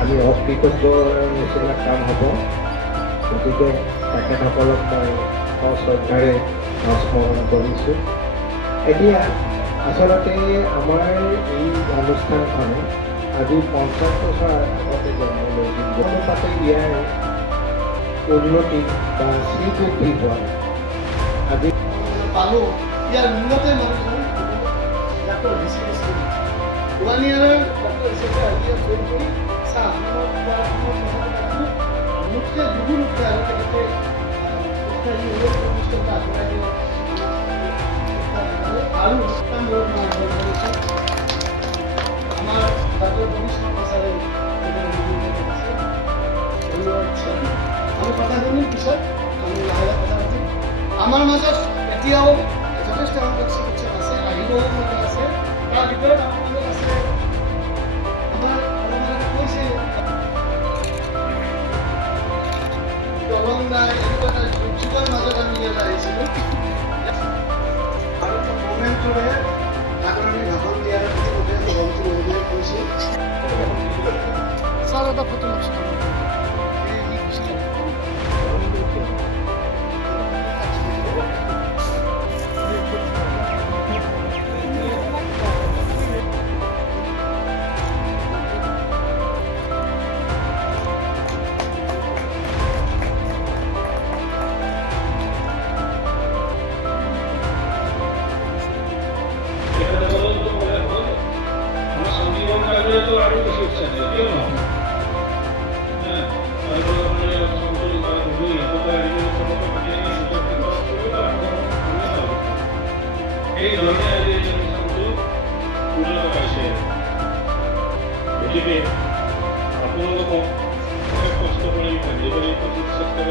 আমি অকৃতজ্ঞ নিচিনা কাম হ'ব। গতিকে তেখেতসকলক মই সশ্ৰদ্ধাৰে স্মৰণ কৰিছোঁ। এতিয়া আচলতে আমাৰ এই অনুষ্ঠানখনে আজি 50 বছৰ আগতে জন্ম লৈছিল। অনুপাতে ইয়াৰ উন্নতি বা শ্ৰীবৃদ্ধি হোৱা আজি পালোঁ। ইয়াৰ মূলতে মানুহজন ডাক্তৰ ঋষিকেশ ওৱান ইয়াৰৰ ডাক্তৰ হিচাপে আজি জইন কৰি চাহ অসমত বা অসমত কথাটো মোতকৈ দুগুণতকৈ আৰু তেখেতে অনুষ্ঠানটো আগবঢ়াই দিয়ে আৰু আমাৰ ডাক্তৰ মনীষ ছাৰে আমি কথাখিনিৰ পিছত আমি লাহে লাহে কথা পাতিম। আমাৰ মাজত এতিয়াও যথেষ্ট সংখ্যক চিকিৎসক আছে, আহিবও লগা আছে। তাৰ ভিতৰত আমাৰ মাজত আছে আমাৰ অলপমান কৈছে দলং নাই, এনেকুৱা এটা দুৰ্যোগৰ মাজত আমি ইয়াত আহিছিলোঁ আৰু মমেণ্টৰে আদৰণি ভাষণ দিয়াৰ ইতিমধ্যে সভাপতি মহোদয়ে কৈছে। ছাৰ এটা ফটো লওকচোন। আৰু বেছি উৎসাহ দিয়ে কিয় নহয় এই ধৰণে আজি এই অনুষ্ঠানটো পূৰ্ণতা পাইছে। গতিকে আপোনালোকক কষ্ট কৰি চেষ্টা